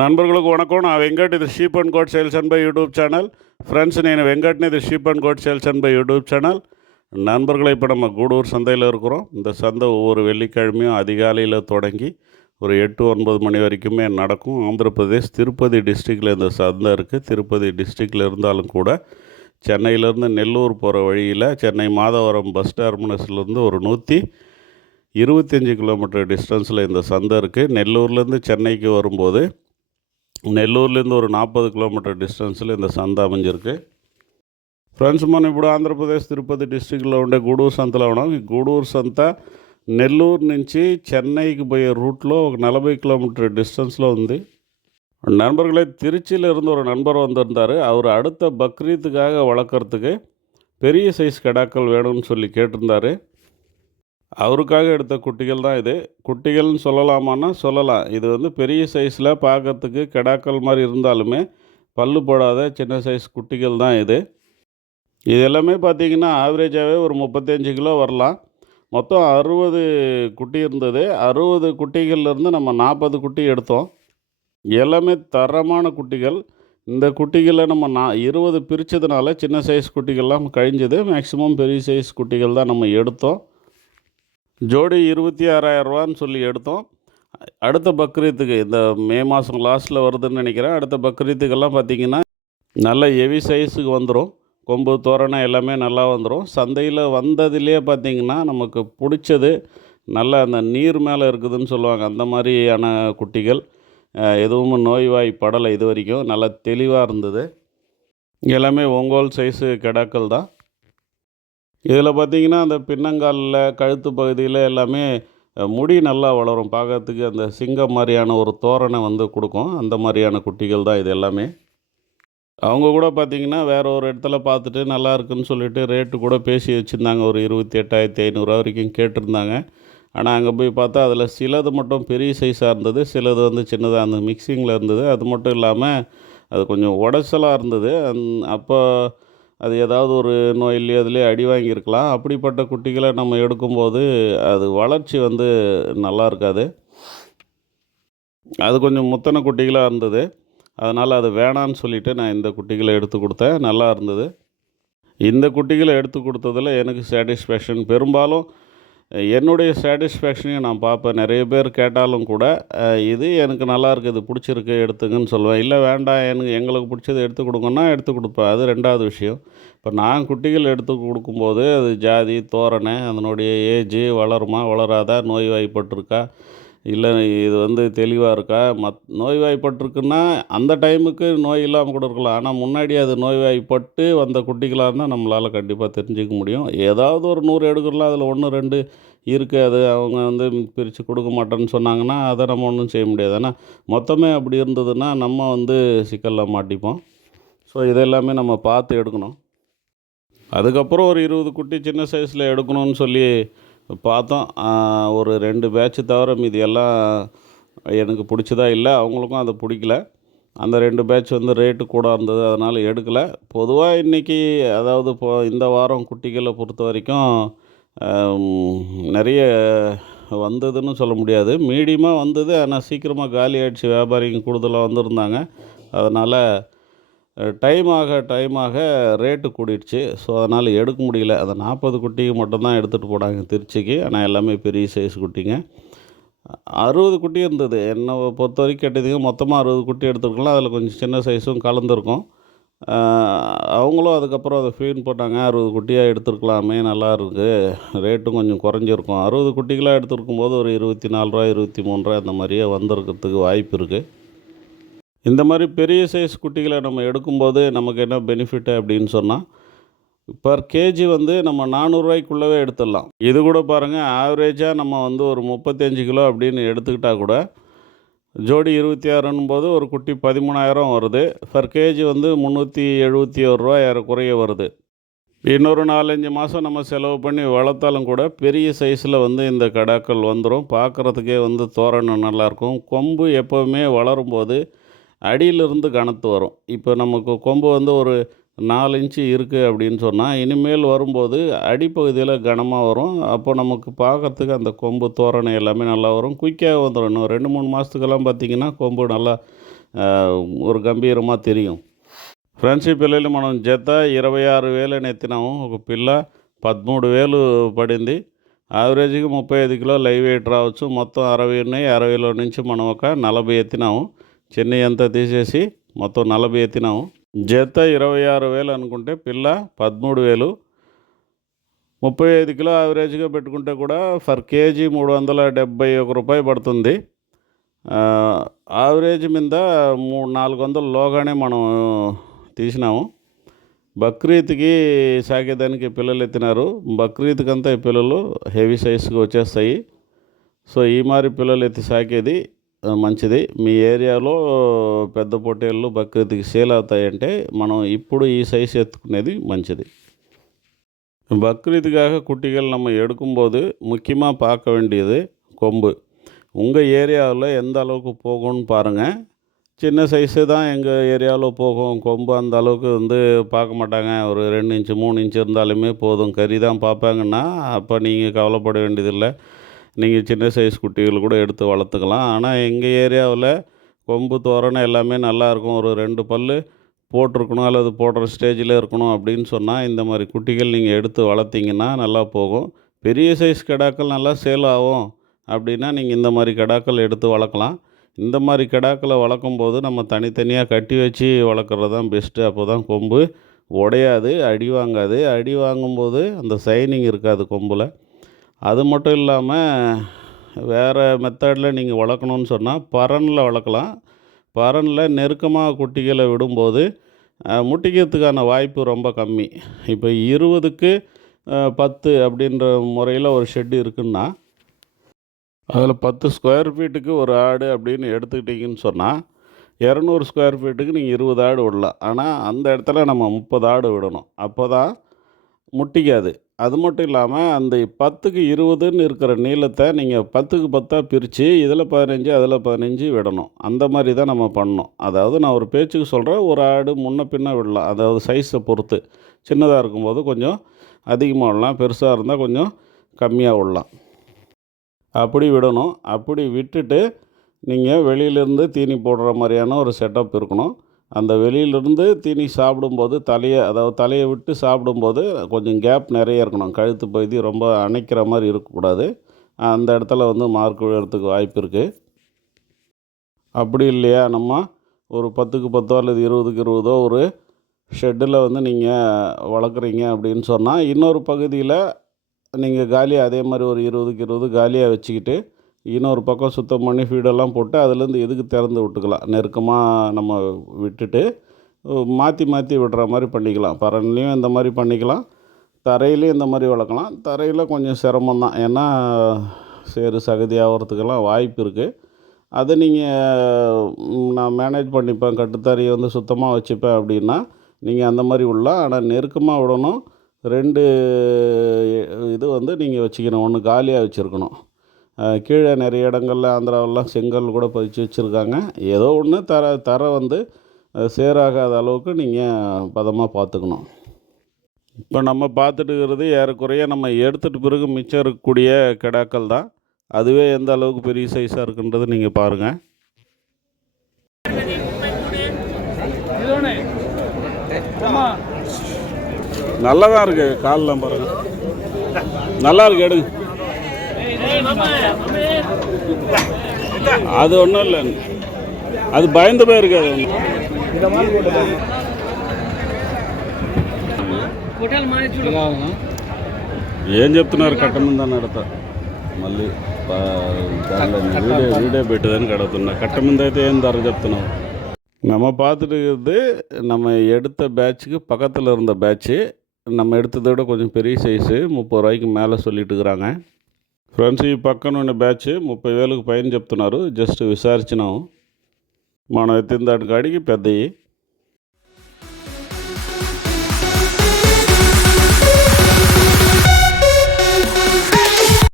நண்பர்களுக்கு வணக்கம். நான் వెంకట్ ఇది sheep and goat sales and buy YouTube channel friends நான் வெங்கட்னு. இது sheep and goat sales and buy YouTube channel நண்பர்களை இப்போ நம்ம கூடூர் சந்தையில் இருக்கிறோம். இந்த சந்தை ஒவ்வொரு வெள்ளிக்கிழமையும் அதிகாலையில் தொடங்கி ஒரு எட்டு ஒன்பது மணி வரைக்குமே நடக்கும். ஆந்திரப்பிரதேஷ் திருப்பதி டிஸ்ட்ரிக்டில் இந்த சந்தை இருக்குது திருப்பதி டிஸ்ட்ரிக்டில் இருந்தாலும் கூட சென்னையிலேருந்து நெல்லூர் போகிற வழியில் சென்னை மாதவரம் பஸ் டெர்மினஸ்லேருந்து ஒரு நூற்றி இருபத்தஞ்சி கிலோமீட்டர் டிஸ்டன்ஸில் இந்த சந்தை இருக்குது நெல்லூர்லேருந்து சென்னைக்கு வரும்போது நெல்லூர்லேருந்து ஒரு நாற்பது கிலோமீட்டர் டிஸ்டன்ஸில் இந்த சந்தை அமைஞ்சிருக்கு ఫ్రెండ్స్ మనం ఇప్పుడు ఆంధ్రప్రదేశ్ తిరుపతి డిస్టిక్లో ఉండే గూడూరు సంతలో ఉన్నాం ఈ గూడూరు సంత నెల్లూరు నుంచి చెన్నైకి పోయే రూట్లో ఒక నలభై కిలోమీటర్ డిస్టன்ஸில் ఉంది நண்பர்களே திருச்சியிலிருந்து ஒரு நண்பர் வந்திருந்தார் அவர் அடுத்த பக்ரீத்துக்காக வளர்க்குறதுக்கு பெரிய சைஸ் கடாக்கள் வேணும்னு சொல்லி கேட்டிருந்தாரு அவருக்காக எடுத்த குட்டிகள் தான் இது. குட்டிகள்னு சொல்லலாமான்னா சொல்லலாம். இது வந்து பெரிய சைஸில் பார்க்கறதுக்கு கெடாக்கள் மாதிரி இருந்தாலுமே பல்லு போடாத சின்ன சைஸ் குட்டிகள் தான் இது. இது எல்லாமே பார்த்தீங்கன்னா ஆவரேஜாகவே ஒரு முப்பத்தஞ்சு கிலோ வரலாம். மொத்தம் அறுபது குட்டி இருந்தது. அறுபது குட்டிகள்லேருந்து நம்ம நாற்பது குட்டி எடுத்தோம். எல்லாமே தரமான குட்டிகள். இந்த குட்டிகளை நம்ம நான் இருபது பிரித்ததுனால சின்ன சைஸ் குட்டிகள்லாம் கழிஞ்சது. மேக்ஸிமம் பெரிய சைஸ் குட்டிகள் தான் நம்ம எடுத்தோம். ஜோடி இருபத்தி ஆறாயிரரூவான்னு சொல்லி எடுத்தோம். அடுத்த பக்ரீத்துக்கு இந்த மே மாதம் லாஸ்ட்டில் வருதுன்னு நினைக்கிறேன். அடுத்த பக்ரீத்துக்கெல்லாம் பார்த்திங்கன்னா நல்ல ஹெவி சைஸுக்கு வந்துடும் கொம்பு தோரணம் எல்லாமே நல்லா வந்துடும் சந்தையில் வந்ததுலேயே பார்த்திங்கன்னா நமக்கு பிடிச்சது நல்ல அந்த நீர் மேலே இருக்குதுன்னு சொல்லுவாங்க. அந்த மாதிரியான குட்டிகள். எதுவும் நோய்வாய் படலை இது வரைக்கும். நல்லா தெளிவாக இருந்தது. எல்லாமே ஒங்கோல் சைஸு கெடாக்கள் தான். இதில் பார்த்தீங்கன்னா அந்த பின்னங்காலில் கழுத்து பகுதியில் எல்லாமே முடி நல்லா வளரும். பார்க்கறதுக்கு அந்த சிங்கம் மாதிரியான ஒரு தோரணை வந்து கொடுக்கும். அந்த மாதிரியான குட்டிகள் தான் இது எல்லாமே. அவங்க கூட பார்த்திங்கன்னா வேறு ஒரு இடத்துல பார்த்துட்டு நல்லா இருக்குன்னு சொல்லிட்டு ரேட்டு கூட பேசி வச்சுருந்தாங்க. ஒரு இருபத்தி எட்டாயிரத்தி ஐநூறுரூவா வரைக்கும் கேட்டிருந்தாங்க. ஆனால் அங்கே போய் பார்த்தா அதில் சிலது மட்டும் பெரிய சைஸாக இருந்தது. சிலது வந்து சின்னதாக இருந்தது மிக்சிங்கில் இருந்தது. அது மட்டும் இல்லாமல் அது கொஞ்சம் உடச்சலாக இருந்தது. அந் அப்போ அது ஏதாவது ஒரு நோயிலே அதுலேயே அடி வாங்கியிருக்கலாம். அப்படிப்பட்ட குட்டிகளை நம்ம எடுக்கும்போது அது வளர்ச்சி வந்து நல்லா இருக்காது. அது கொஞ்சம் முத்தன குட்டிகளாக இருந்தது. அதனால் அது வேணான்னு சொல்லிவிட்டு நான் இந்த குட்டிகளை எடுத்து கொடுத்தேன். நல்லா இருந்தது. இந்த குட்டிகளை எடுத்து கொடுத்ததில் எனக்கு சாட்டிஸ்ஃபேக்ஷன் பெரும்பாலும் என்னுடைய சாட்டிஸ்ஃபேக்ஷனையும் நான் பார்ப்பேன். நிறைய பேர் கேட்டாலும் கூட இது எனக்கு நல்லாயிருக்கு இது பிடிச்சிருக்கு எடுத்துங்கன்னு சொல்லுவேன். இல்லை வேண்டாம். எனக்கு எங்களுக்கு பிடிச்சது எடுத்து கொடுங்கன்னா எடுத்து கொடுப்பேன். அது ரெண்டாவது விஷயம். இப்போ நான் குட்டிகள் எடுத்து கொடுக்கும்போது அது ஜாதி தோரணை அதனுடைய ஏஜ் வளருமா வளராதா நோய்வாய்ப்பட்டிருக்கா? இல்லை இது வந்து தெளிவாக இருக்கா? மத் நோய்வாய்ப்பட்டிருக்குன்னா அந்த டைமுக்கு நோய் இல்லாமல் கூட இருக்கலாம். ஆனால் முன்னாடி அது நோய்வாய்ப்பட்டு வந்த குட்டிகளாக இருந்தால் நம்மளால் கண்டிப்பாக தெரிஞ்சுக்க முடியும். ஏதாவது ஒரு நூறு எடுக்கிறலாம் அதில் ஒன்று ரெண்டு இருக்குது அது அவங்க வந்து பிரித்து கொடுக்க மாட்டேன்னு சொன்னாங்கன்னா அதை நம்ம ஒன்றும் செய்ய முடியாது. ஆனால் மொத்தமே அப்படி இருந்ததுன்னா நம்ம வந்து சிக்கலில் மாட்டிப்போம். ஸோ இதெல்லாமே நம்ம பார்த்து எடுக்கணும். அதுக்கப்புறம் ஒரு இருபது குட்டி சின்ன சைஸில் எடுக்கணும்னு சொல்லி பார்த்தோம். ஒரு ரெண்டு பேட்ச் தவிர மீதி எல்லாம் எனக்கு பிடிச்சதா இல்லை. அவங்களுக்கும் அது பிடிக்கல. அந்த ரெண்டு பேட்ச் வந்து ரேட்டு கூட இருந்தது. அதனால் எடுக்கலை. பொதுவாக இன்றைக்கி அதாவது இப்போ இந்த வாரம் குட்டிகளை பொறுத்த வரைக்கும் நிறைய வந்ததுன்னு சொல்ல முடியாது. மீடியமாக வந்தது. ஆனால் சீக்கிரமாக காலி ஆயிடுச்சு. வியாபாரிங்க கூடுதலாக வந்திருந்தாங்க. அதனால் டைம் ஆக டைம் ஆக ரேட்டு கூடிடுச்சு. ஸோ அதனால் எடுக்க முடியல. அந்த நாற்பது குட்டிக்கு மட்டும்தான் எடுத்துகிட்டு போனாங்க திருச்சிக்கு. ஆனால் எல்லாமே பெரிய சைஸ் குட்டிங்க. அறுபது குட்டி இருந்தது. என்னை பொறுத்த வரைக்கும் கேட்டதுக்கு மொத்தமாக அறுபது குட்டி எடுத்துருக்கலாம். அதில் கொஞ்சம் சின்ன சைஸும் கலந்துருக்கும். அவங்களும் அதுக்கப்புறம் அதை ஃபீன் போட்டாங்க. அறுபது குட்டியாக எடுத்துருக்கலாமே நல்லா இருக்குது ரேட்டும் கொஞ்சம் குறைஞ்சிருக்கும். அறுபது குட்டிகளாக எடுத்துருக்கும் போது ஒரு இருபத்தி நாலு ரூபா இருபத்தி மூணு ரூபா அந்த மாதிரியே வந்திருக்கிறதுக்கு வாய்ப்பு இருக்குது இந்த மாதிரி பெரிய சைஸ் குட்டிகளை நம்ம எடுக்கும்போது நமக்கு என்ன பெனிஃபிட்டு அப்படின்னு சொன்னால் பர் கேஜி வந்து நம்ம நானூறுரூவாய்க்குள்ளவே எடுத்துடலாம். இது கூட பாருங்கள் ஆவரேஜாக நம்ம வந்து ஒரு முப்பத்தஞ்சு கிலோ அப்படின்னு எடுத்துக்கிட்டால் கூட ஜோடி இருபத்தி ஆறுன்னும் போது ஒரு குட்டி பதிமூணாயிரம் வருது. பர் கேஜி வந்து முந்நூற்றி எழுபத்தி ஒரு ரூபா ஏறக்குறைய வருது. இன்னொரு நாலஞ்சு மாதம் நம்ம செலவு பண்ணி வளர்த்தாலும் கூட பெரிய சைஸில் வந்து இந்த கடாக்கள் வந்துடும் பார்க்குறதுக்கே வந்து தோரணம் நல்லாயிருக்கும் கொம்பு எப்போவுமே வளரும்போது அடியிலிருந்து கணத்து வரும். இப்போ நமக்கு கொம்பு வந்து ஒரு நாலு இன்ச்சு இருக்குது அப்படின்னு சொன்னால் இனிமேல் வரும்போது அடிப்பகுதியில் கனமாக வரும். அப்போ நமக்கு பார்க்கறதுக்கு அந்த கொம்பு தோரணை எல்லாமே நல்லா வரும். குயிக்காக வந்துடும் இன்னும் ரெண்டு மூணு மாதத்துக்கெல்லாம் பார்த்திங்கன்னா கொம்பு நல்லா ஒரு கம்பீரமாக தெரியும். ஃப்ரெண்ட்ஷிப் ఈ மனம் మనం జత ஆறு வேலை వేలని ఎత్తినాము ఒక పిల్ల పదమూడు వేలు పడింది యావరేజ్కి ముప్పై ఐదు కిలో లైవ్ వెయిట్ రావచ్చు మొత్తం అరవై ఉన్నాయి అరవైలో నుంచి మనం చెన్నై అంతా తీసేసి మొత్తం నలభై ఎత్తినాము. జత ఇరవై ఆరు వేలు అనుకుంటే పిల్ల పదమూడు వేలు. ముప్పై ఐదు కిలో యావరేజ్గా పెట్టుకుంటే కూడా ఫర్ కేజీ మూడు వందల డెబ్బై ఒక రూపాయి పడుతుంది. యావరేజ్ మీద మూడు నాలుగు వందల లోగానే మనం తీసినాము. బక్రీద్కి సాగేదానికి పిల్లలు ఎత్తినారు. బక్రీద్కి అంతా ఈ పిల్లలు హెవీ సైజ్కి వచ్చేస్తాయి. సో ఈ మారి పిల్లలు ఎత్తి సాకేది మంచిది మీ ఏరియాలో పెద్ద పొట్టేళ్ళు బక్రీద్కి సేల్ అవుతాయంటే మనం ఇప్పుడు ఈ సైజు ఎత్తుకునేది మంచిది பக்ரீத்துக்காக குட்டிகள் நம்ம எடுக்கும்போது முக்கியமாக பார்க்க வேண்டியது கொம்பு உங்கள் ஏரியாவில் எந்த அளவுக்கு போகும்னு பாருங்கள் சின்ன சைஸு தான் எங்கள் ஏரியாவில் போகும் கொம்பு அந்த அளவுக்கு வந்து பார்க்க மாட்டாங்க ஒரு ரெண்டு இன்ச்சு மூணு இன்ச்சு இருந்தாலுமே போதும் கறி தான் பார்ப்பாங்கன்னா அப்போ நீங்கள் கவலைப்பட வேண்டியதில்லை நீங்கள் சின்ன சைஸ் குட்டிகள் கூட எடுத்து வளர்த்துக்கலாம். ஆனால் எங்கள் ஏரியாவில் கொம்பு தோரணை எல்லாமே நல்லாயிருக்கும் ஒரு ரெண்டு பல்லு போட்டிருக்கணும் அல்லது போடுற ஸ்டேஜில் இருக்கணும் அப்படின்னு சொன்னால் இந்த மாதிரி குட்டிகள் நீங்கள் எடுத்து வளர்த்திங்கன்னா நல்லா போகும். பெரிய சைஸ் கிடாக்கள் நல்லா சேல் ஆகும் அப்படின்னா நீங்கள் இந்த மாதிரி கிடாக்கள் எடுத்து வளர்க்கலாம். இந்த மாதிரி கிடாக்களை வளர்க்கும் போது நம்ம தனித்தனியாக கட்டி வச்சு வளர்க்குறது தான் பெஸ்ட்டு அப்போ தான் கொம்பு உடையாது அடி வாங்காது. அடி வாங்கும்போது அந்த சைனிங் இருக்காது கொம்பில். அது மட்டும் இல்லாமல் வேறு மெத்தடில் நீங்கள் வளர்க்கணுன்னு சொன்னால் பரனில் வளர்க்கலாம். பரனில் நெருக்கமாக குட்டிகளை விடும்போது முட்டிக்கிறதுக்கான வாய்ப்பு ரொம்ப கம்மி. இப்போ இருபதுக்கு பத்து அப்படின்ற முறையில் ஒரு ஷெட்டு இருக்குன்னா அதில் பத்து ஸ்கொயர் ஃபீட்டுக்கு ஒரு ஆடு அப்படின்னு எடுத்துக்கிட்டிங்கன்னு சொன்னால் இரநூறு ஸ்கொயர் ஃபீட்டுக்கு நீங்கள் இருபது ஆடு விடலாம். ஆனால் அந்த இடத்துல நம்ம முப்பது ஆடு விடணும். அப்போ தான் முட்டிக்காது. அது மட்டும் இல்லாமல் அந்த பத்துக்கு இருபதுன்னு இருக்கிற நீளத்தை நீங்கள் பத்துக்கு பத்தாக பிரித்து இதில் பதினஞ்சு அதில் பதினஞ்சு விடணும். அந்த மாதிரி தான் நம்ம பண்ணணும். அதாவது நான் ஒரு பேச்சுக்கு சொல்கிறேன் ஒரு ஆடு முன்ன பின்ன விடலாம். அதாவது சைஸை பொறுத்து. சின்னதாக இருக்கும்போது கொஞ்சம் அதிகமாக விடலாம். பெருசாக இருந்தால் கொஞ்சம் கம்மியாக விடலாம். அப்படி விடணும். அப்படி விட்டுட்டு நீங்கள் வெளியிலேருந்து தீனி போடுற மாதிரியான ஒரு செட்டப் இருக்கணும். அந்த வெளியிலிருந்து தீனி சாப்பிடும்போது தலையை அதாவது தலையை விட்டு சாப்பிடும்போது கொஞ்சம் கேப் நிறைய இருக்கணும். கழுத்து பகுதி ரொம்ப அணைக்கிற மாதிரி இருக்கக்கூடாது. அந்த இடத்துல வந்து மார்க் விழுறதுக்கு வாய்ப்பு இருக்குது அப்படி இல்லையா? நம்ம ஒரு பத்துக்கு பத்தோ அல்லது இருபதுக்கு இருபதோ ஒரு ஷெட்டில் வந்து நீங்கள் வளர்க்குறீங்க அப்படின்னு சொன்னால் இன்னொரு பகுதியில் நீங்கள் காலியாக அதே மாதிரி ஒரு இருபதுக்கு இருபது காலியாக வச்சுக்கிட்டு இன்னொரு பக்கம் சுத்தம் பண்ணி ஃபீடெல்லாம் போட்டு அதுலேருந்து எதுக்கு திறந்து விட்டுக்கலாம்? நெருக்கமாக நம்ம விட்டுட்டு மாற்றி மாற்றி விடுற மாதிரி பண்ணிக்கலாம். பரன்லேயும் இந்த மாதிரி பண்ணிக்கலாம். தரையிலையும் இந்த மாதிரி வளர்க்கலாம். தரையில் கொஞ்சம் சிரமம் தான். ஏன்னா சேறு சகதி ஆகிறதுக்கெல்லாம் வாய்ப்பு இருக்குது அதை நீங்கள் நான் மேனேஜ் பண்ணிப்பேன். கட்டுத்தறியை வந்து சுத்தமாக வச்சுப்பேன் அப்படின்னா நீங்கள் அந்த மாதிரி விடலாம் ஆனால் நெருக்கமாக விடணும். ரெண்டு இது வந்து நீங்கள் வச்சுக்கணும். ஒன்று காலியாக வச்சுருக்கணும். கீழே நிறைய இடங்கள்ல ஆந்திராவெல்லாம் செங்கல் கூட பதிச்சு வச்சுருக்காங்க. ஏதோ ஒன்று தர தர வந்து சேராகாத அளவுக்கு நீங்கள் பதமாக பார்த்துக்கணும் இப்போ நம்ம பார்த்துட்டு இருக்கிறது ஏறக்குறைய நம்ம எடுத்துகிட்டு பிறகு மிச்சம் இருக்கக்கூடிய கிடாக்கள் தான். அதுவே எந்த அளவுக்கு பெரிய சைஸாக இருக்குன்றது நீங்கள் பாருங்கள் நல்லா தான் இருக்குது காலில் பாருங்கள் நல்லா இருக்கு எடுங்க. அது ஒன்றும் இல்லை. அது பயந்து போயிருக்காது ஏன் చెప్తున్నారు కట్టముందని అడత మళ్ళీ மல்லி వీడియో వీడియో పెట్టదని కడుతున్నా కట్టముందు అయితే ఏం ధర நம்ம பார்த்துட்டு இருக்கிறது நம்ம எடுத்த பேட்சுக்கு பக்கத்தில் இருந்த பேட்ச்சு நம்ம எடுத்ததை விட கொஞ்சம் பெரிய சைஸு முப்பது ரூபாய்க்கு மேலே சொல்லிட்டு இருக்கிறாங்க ఫ్రెండ్స్ ఈ పక్కన ఉన్న బ్యాచ్ ముప్పై వేలకు పైన చెప్తున్నారు. జస్ట్ విచారించినాము మనం ఎత్తిన దాటి కాడికి పెద్దవి